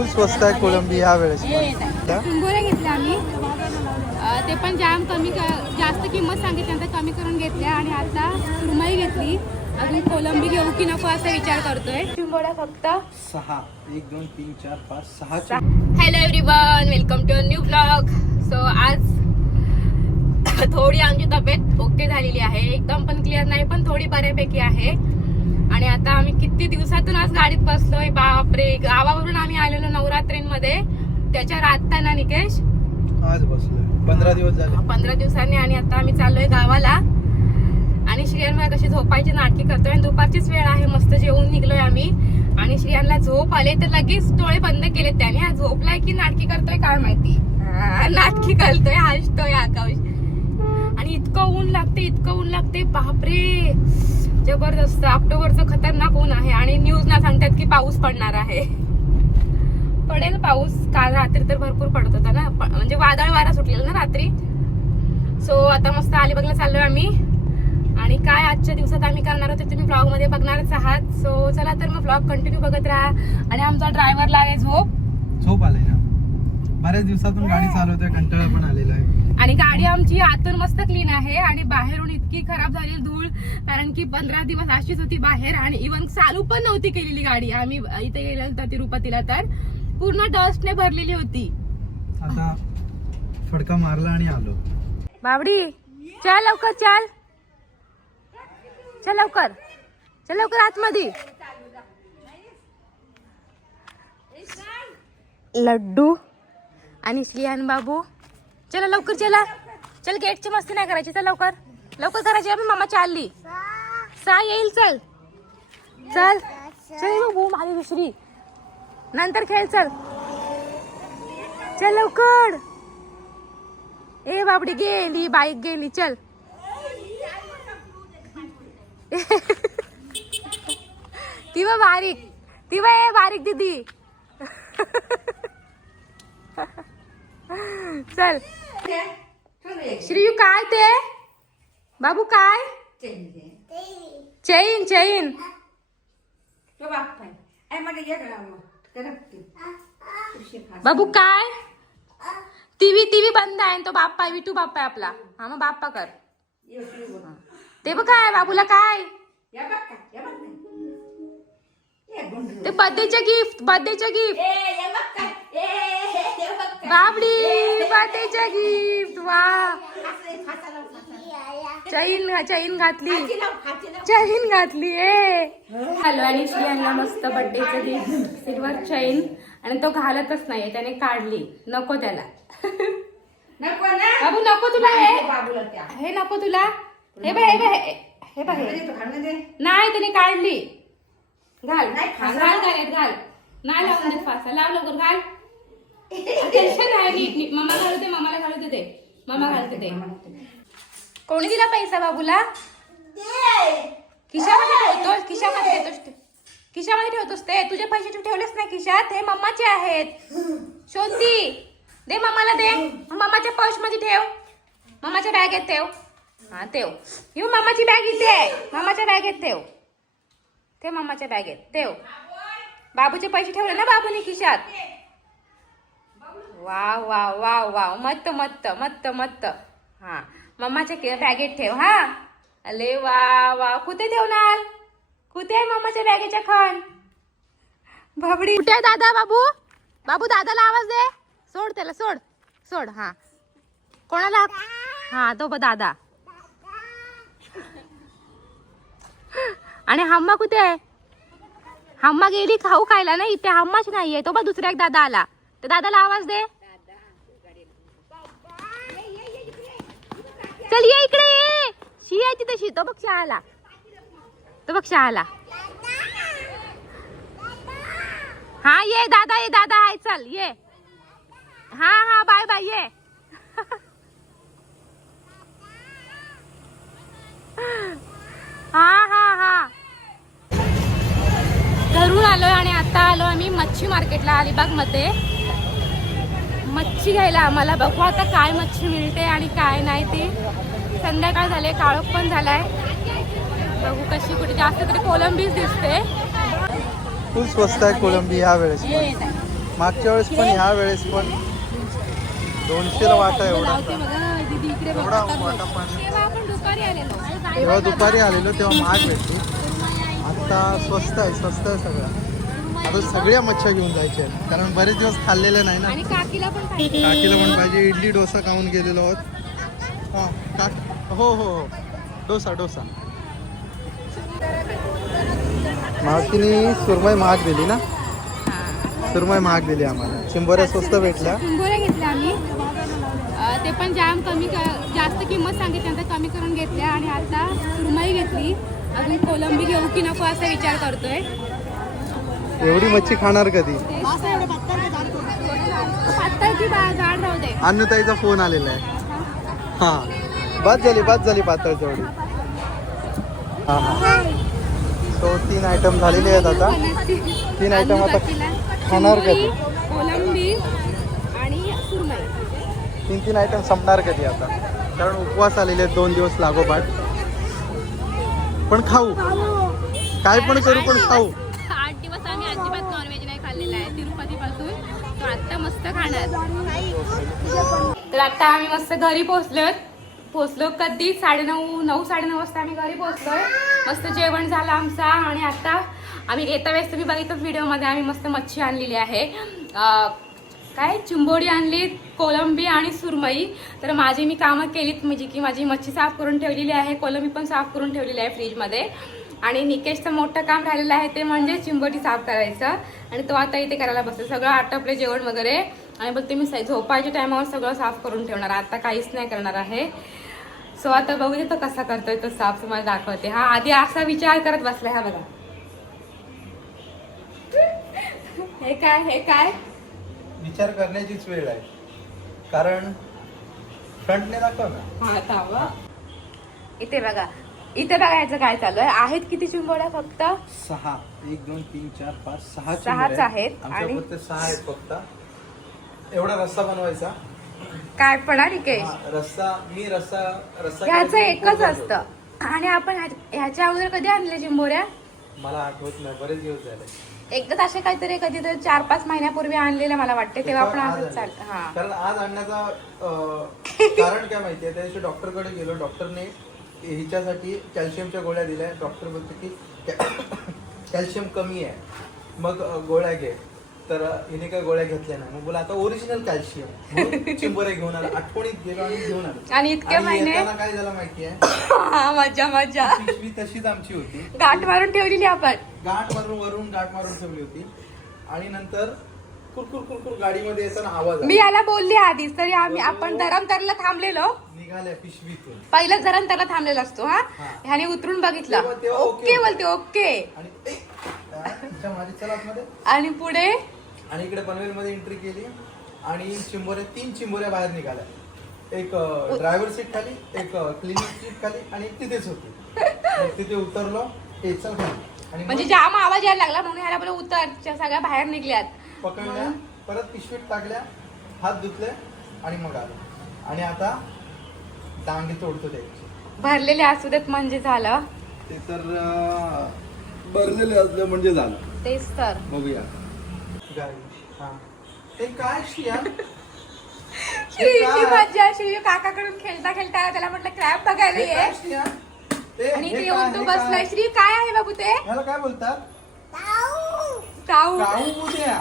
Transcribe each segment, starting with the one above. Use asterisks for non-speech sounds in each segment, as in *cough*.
खूप स्वस्त आहे कोलंबी या वेळेस. घेतल्या आम्ही. अं, ते पण जाम कमी क- जास्त किंमत सांगितल्यानंतर कमी करून घेतल्या आणि आता सुरमई घेतली. अजून कोलंबी घेऊ की नको असा विचार करतोय. शिंबोड्या फक्त सहा. एक दोन तीन चार पाच सहा hello everyone welcome to new blog so आज *coughs* थोडी आमची तब्येत ओके झालेली आहे. एकदम पण क्लिअर नाही पण थोडी बऱ्यापैकी आहे. आणि आता आम्ही किती दिवसातून आज गाडीत बसलोय बापरे. गावावरून आम्ही आलेलो नवरात्रीमध्ये. त्याच्यावर आता ना निकेश? आज बसलोय. पंधरा दिवस झाले. पंधरा दिवसांनी आणि आता आम्ही चाललोय गावाला. आणि श्रियांना कशी झोपायची नाटकी करतोय. आणि दुपारचीच वेळ आहे मस्त जेवून निघलोय आम्ही. आणि श्रियांना झोप आले तर लगेच डोळे बंद केले त्याने. हा झोपलाय की नाटकी करतोय काय माहिती? नाटकी करतोय. हसतोय आकाश. आणि इतकं ऊन लागते इतकं ऊन लागते बापरे. जबरदस्त. ऑक्टोबरचं खतरनाक ऊन आहे आणि न्यूज ना सांगतात की पाऊस पडणार आहे. पडेल पाऊस. काल रात्री तर भरपूर पडत होता ना. म्हणजे वादळ वारा सुटलेला ना रात्री. सो आता मस्त अलिबागला चाललोय आम्ही. आणि काय आजच्या दिवसात आम्ही करणार होते तुम्ही ब्लॉगमध्ये बघणारच आहात. सो चला तर मग ब्लॉग कंटिन्यू बघत राहा. आणि आमचा ड्रायव्हरला आहे झोप. झोप आले ना. बऱ्याच दिवसातून गाडी चालवतोय कंटाळा पण आलेला आहे. आणि गाडी आमची आतून मस्त क्लीन आहे आणि बाहेरून इतकी खराब झालेली धूळ. कारण की पंधरा दिवस अशीच होती बाहेर आणि इव्हन चालू पण नव्हती केलेली गाडी. आम्ही इथे गेलेलो तर तिरुपतीला तर पूर्ण डस्टने भरलेली होती. आता फडका मारला आणि आलो. बाबडी चल लवकर चल. चल लवकर. चल लवकर आतमध्ये. लड्डू आणि स्लियान बाबू. चला लवकर चला. चल गेटची मस्ती नाही करायची. चल लवकर. लवकर करायची आपण मामा चालली. सहा येईल चल. चल. चल बघू माझी दुसरी. नंतर खेळ चल. चल लवकर. ए बाबडी गेली बाईक गेली चल. *laughs* ती बा बारीक. ती बा ए बारीक दीदी. *laughs* चल. श्रीयू काय ते? बाबू काय? चैन चैन. बाबू काय? टीव्ही टीव्ही बंद आहे तो बाप्पा आहे विटू बाप्पा आहे आपला. हा मग बाप्पा कर. ते बघ काय बाबूला काय? ते बर्थडेचे गिफ्ट बर्थडेचे गिफ्ट बाबडी. बर्थडेचे गिफ्ट वा. चैन चैन घातली. चैन घातली ए. हॅलो आणि श्रियांना मस्त बर्थडेचं गिफ्ट सिल्वर चैन आणि तो घालतच नाही त्याने काढली. नको त्याला. बाबू नको तुला हे. हे नको तुला. हे बघ हे बघ हे- हे बघ. हे. नाही त्याने काढली. घाल. हा, घाल घाल घाल. नाही लावून देत फासा. लाव लवकर घाल. टेन्शन आहे. नीट नीट मम्मा घालू दे मम्माला घालू दे ते. मम्मा घालते ते. कोणी दिला पैसा बाबूला? खिशामध्ये ठेवतोस खिशामध्ये ठेवतोस खिशामध्ये ठेवतोस ते. तुझे पैसे तू ठेवलेच नाही खिशात. हे मम्माचे आहेत. शोधती दे मम्माला दे. मम्माच्या पर्समध्ये ठेव. मम्माच्या बॅगेत ठेव. हा ठेव. ही मम्माची बॅग इथे. आहे मम्माच्या बॅगेत ठेव. ठेव मम्माच्या बॅगेत. ठेव. बाबूचे पैसे ठेवले ना बाबूने खिशात? वा वा वा वा मस्त मस्त मस्त मस्त. हा. मम्माच्या बॅगेत ठेव हा. अले वा वा. कुठे ठेवणार? कुठे आहे मम्माच्या बॅगेच्या खण? बाबडी. कुठे आहे दादा बाबू? बाबू दादाला आवाज दे. सोड त्याला सोड. सोड हा. कोणाला? हा तो ब दादा. आणि हम्मा कुठे आहे? हम्मा गेली खाऊ खायला ना इथे हम्माच नाहीये. तो बा दुसऱ्या एक दादा आला तर दादाला आवाज दे. चल ये इकडे ये. शी आहे तशी तो बघ आला तो बघ आला हा ये दादा ये दादा आहे चल ये. हा हा बाय बाय ये. हा हा हा. घरून आलोय आणि आता आलो आम्ही मच्छी मार्केटला अलिबागमध्ये मच्छी घ्यायला आम्हाला बघू आता काय मच्छी मिळते आणि काय नाही ते. संध्याकाळ झाले काळोख पण झालाय. बघू कशी कुठे जास्त तरी कोलंबीच दिसते. खूप स्वस्त आहे कोलंबी या वेळेस. मागच्या वेळेस पण ह्या वेळेस पण. दोनशेला वाटा एवढा. एवढा वाटा पण. तेव्हा आपण दुपारी आलेलो. तेव्हा दुपारी आलेलो तेव्हा महाग भेटली. आता स्वस्त आहे स्वस्त आहे सगळं. आता सगळ्या मच्छ्या घेऊन जायच्या आहेत. कारण बरेच दिवस खाल्लेले नाही ना. आणि काकीला पण पाहिजे. काकीला पण पाहिजे. इडली डोसा खाऊन गेलेलो आहोत. हां हो हो हो. डोसा डोसा. मावशीने सुरमई महाग दिली ना? सुरमई महाग दिली आम्हाला. चिंबोऱ्या स्वस्त भेटल्या. कुंभोऱ्या घेतल्या आम्ही. ते पण जाम कमी जास्त किंमत सांगितल्यानंतर कमी करून घेतल्या. आणि आता सुरमई घेतली. अजून कोलंबी घेऊ की नको असा विचार करतोय. एवढी मच्छी खाणार कधी? अन्नताईचा फोन आलेला आहे. हां. बाद झाली बाद झाली पातळ तेवढी हां हां. सो तीन आयटम झालेले आहेत आता. तीन आयटम आता खाणार कधी? तीन तीन आयटम संपणार कधी आता? कारण उपवास आलेले आहेत दोन दिवस लागोपाठ. पण खाऊ. काय पण करू पण खाऊ आठ दिवस आम्ही अजिबात नॉनव्हेज नाही खाल्लेलं आहे तिरुपती पासून तो आता मस्त खाणार. तर आता आम्ही मस्त घरी पोहोचलोय पोहोचलो कधी? साडेनऊ नऊ साडेनऊ वाजता आम्ही घरी पोहोचलोय मस्त जेवण झालं आमचा आणि आता आम्ही येता वेळेस तुम्ही बघितलं व्हिडिओमध्ये आम्ही मस्त मच्छी आणलेली आहे. काय? चिंबोडी आणली कोलंबी आणि सुरमई. तर माझी मी कामं केलीत म्हणजे की माझी मच्छी साफ करून ठेवलेली आहे. कोलंबी पण साफ करून ठेवलेली आहे फ्रीजमध्ये. आणि निकेशचं मोठं काम राहिलेलं आहे ते म्हणजे चिंबोटी साफ करायचं. आणि तो आता इथे करायला बसतो सगळं आटपले जेवण वगैरे. आणि बघते मी स- झोपायच्या टायमावर सगळं साफ करून ठेवणार. आता काहीच नाही करणार आहे. सो आता बघू तो कसा करतोय तो साफ. तुम्हाला दाखवते. हा आधी असा विचार करत बसलाय हा बघा. *laughs* हे काय हे काय? विचार करण्याचीच वेळ आहे. कारण फ्रंटने दाखव ना. हा थांबा इथे बघा. इथे बघायचं काय चालू आहे? आहेत किती चिंबोड्या फक्त? सहा. एक दोन तीन चार पाच सहा सहाच आहेत. आणि- सहा आहेत फक्त. एवढा रस्सा बनवायचा. काय पण हा निकेश रस्सा मी रस्सा रस्सा ह्याचं एकच असतं. आणि आपण ह्या- ह्याच्या अगोदर कधी आणले चिंबोऱ्या मला आठवत नाही बरेच दिवस झाले. एकदाच असे काहीतरी कधीतरी चार पाच महिन्यापूर्वी आणलेले मला वाटते तेव्हा आपण आज हा. कारण आज आणण्याचा कारण काय माहितीये त्या दिवशी डॉक्टरकडे गेलो. डॉक्टरने हिच्यासाठी कॅल्शियमच्या गोळ्या दिल्या डॉक्टर बोलतो की कॅल्शियम कमी आहे. मग गोळ्या घे. तर हिने काय गोळ्या घेतल्या नाही. मग बोला आता ओरिजिनल कॅल्शियम. चिंबोरे घेऊन आला. आठवणीत गेलो आणि घेऊन आलो. आणि इतके आणि महिने काय झालं माहितीये? हा, मजा मजा. पिशवी तशीच आमची होती. गाठ मारून ठेवलेली आपण. गाठ मारून वरून गाठ मारून ठेवली होती. आणि नंतर कुरकुर कुरकुर गाडीमध्ये येताना आवाज मी. याला बोलली आधीच तरी आम्ही आपण धरमतरला थांबलेलो. निघाल्या पिशवीतून. पहिलं धरमतरला थांबलेलो असतो हा? हा. ह्याने उतरून बघितलं. तेव्हा- ओके. बोलते ओके. आणि ए, तिच्या माझी चला आतमध्ये. आणि पुढे? आणि इकडे पनवेल मध्ये एंट्री केली. आणि चिंबोऱ्या तीन चिंबोऱ्या बाहेर निघाल्या. एक ड्रायव्हर सीट खाली एक क्लिनिक सीट खाली आणि एक तिथेच होती. *laughs* मग तिथे उतरलो. ए चल खाली. आणि म्हणजे जाम आवाज यायला लागला म्हणून ह्याला बोल उतर. सगळ्या बाहेर निघल्यात. पकडल्या परत पिशवीत टाकल्या हात धुतले आणि मग आलो. आणि आता डांगे तोडतो द्यायची भरलेले असू देत म्हणजे झालं? ते तर भरलेले असलं म्हणजे झालं. तेच तर. बघूया. हा. ते काय श्रीची *laughs* मज्जा श्री काकाकडून खेळता खेळता त्याला म्हटलं क्रॅप बघायला हे ये. काय श्रिया? ते- आणि हे ते काय- येऊन तो हे बसलाय काय? श्री काय आहे बाबू ते? ह्याला काय बोलतात? चाऊ. काऊ उद्या.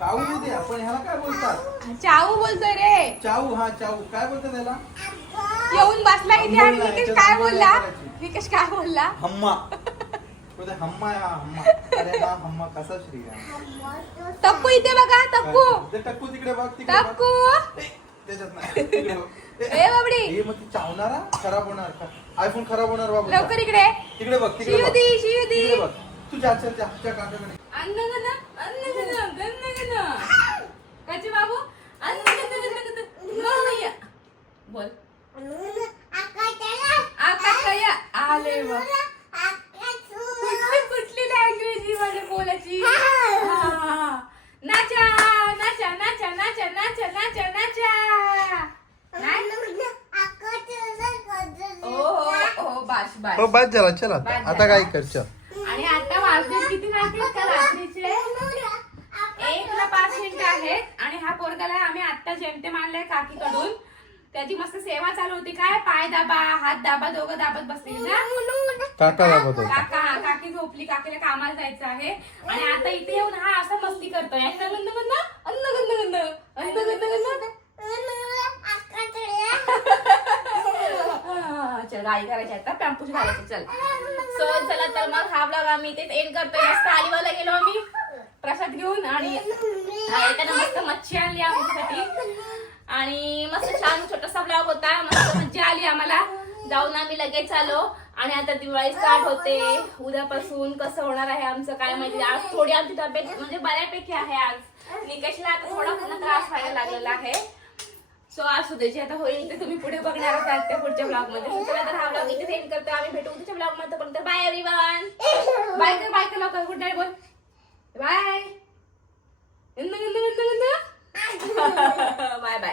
काऊ उद्या. पण ह्याला काय बोलतात? चाऊ बोलतोय रे. चाऊ हा चाऊ. काय बोलतात त्याला? येऊन बसला इथे आणि बोलला, निकेश याच्यात काय बोलला बोलला? करायची. निकेश काय बोलला? हम्मा. बोलते हम्मा आहे हा हम्मा. अरे हा हम्मा कसा श्रिया तप्पू इथे बघा तप्पू ते टक्कू तिकडे बघ तिकडे बघ. ए, त्याच्यात नाही तिकडे बघ. ए बाबडी. हे मग ती चावणारा? खराब होणार का? आयफोन खराब होणार बाबू लवकर इकडे. तिकडे बघ तिकडे बघ. शिवदी शिवदी तिकडे बघ. तू जा चल जा त्या काकाकडे अन्नगन अन्नगन गन्नगन काचे बाबू? अन्नगन गन्नगन मोहया बोल. आकाशया आले कुठली कुठली लँग्वेज ही मध्ये बोलायची. नाचा नाचा नाचा नाचा नाचा नाचा नाचा. ओ बाश बाश हो बस झाला चल आता. काय कर चल आणि आता वाजले किती वाजले का रात्रीचे एक ला पाच मिनिटं त्याला आम्ही आता जेमतेम आणलंय काकीकडून. त्याची मस्त सेवा चालू होती. काय? पाय दाबा हात दाबा दोघं दाबत बसतील ना. काका दाबत होता. काका हा काकी झोपली. काकीला कामाला जायचं आहे. आणि आता इथे येऊन हा असा मस्ती करतोय. अन्न गंध गंध अन्न गंध गंध. अन्न गंध चल गाडी करायची आता. पॅम्पूच घालायची. चल. सो चला तर मग हा ब्लॉग आम्ही इथेच एंड करतोय. मस्त अलिबागला गेलो आम्ही. प्रसाद घेऊन आणि त्यानं मस्त मच्छी आणली आमच्यासाठी आणि मस्त छान छोटासा ब्लॉग होता मस्त मज्जा आली आम्हाला जाऊन आम्ही लगेच आलो आणि आता दिवाळी स्टार्ट होते उद्यापासून कसं होणार आहे आमचं काय माहिती आज थोडी आमची तब्येत म्हणजे बऱ्यापैकी आहे आज निकेशला आता थोडा पुन्हा त्रास व्हायला लागलेला आहे सो आज उद्याची आता होईल ते तुम्ही पुढे बघणार आहात त्या पुढच्या ब्लॉगमध्ये चला तर हा ब्लॉग इथे सेंड करतो आम्ही भेटू उद्याच्या ब्लॉगमध्ये पण बाय एव्हरीवन बाय कर बाय कर लवकर गुड नाईट बोल बाय എന്ന് എന്ന് എന്ന് എന്ന് ബൈ ബൈ *laughs*